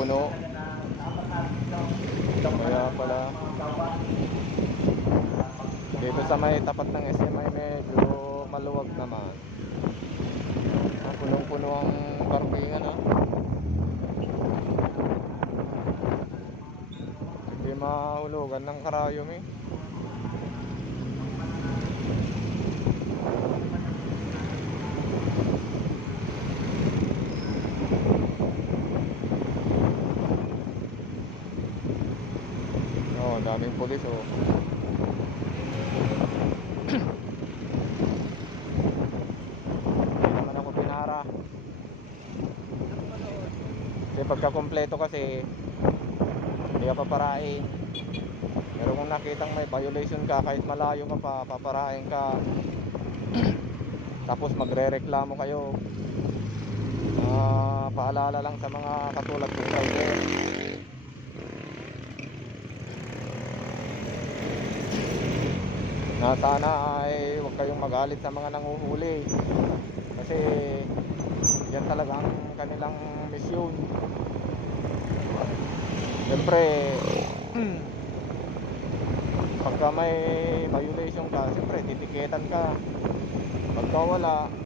punong-puno. Kaya pala dito sa may tapat ng SMI medyo maluwag naman. Punong-puno ang parkingan ha. Hindi mahulugan ng karayom eh. Oh, daming pulis oh. Hindi naman ako pinara. Kasi pagka kompleto kasi hindi ka paparain. Pero kung nakitang may violation ka, kahit malayo ka pa, paparain ka. Tapos magre-reklamo kayo. Paalala lang sa mga katulad ng driver na sana ay huwag kayong magalit sa mga nanguhuli, kasi yan talaga ang kanilang misyon. Siyempre pagka may violation ka, siyempre titiketan ka. Pagka wala,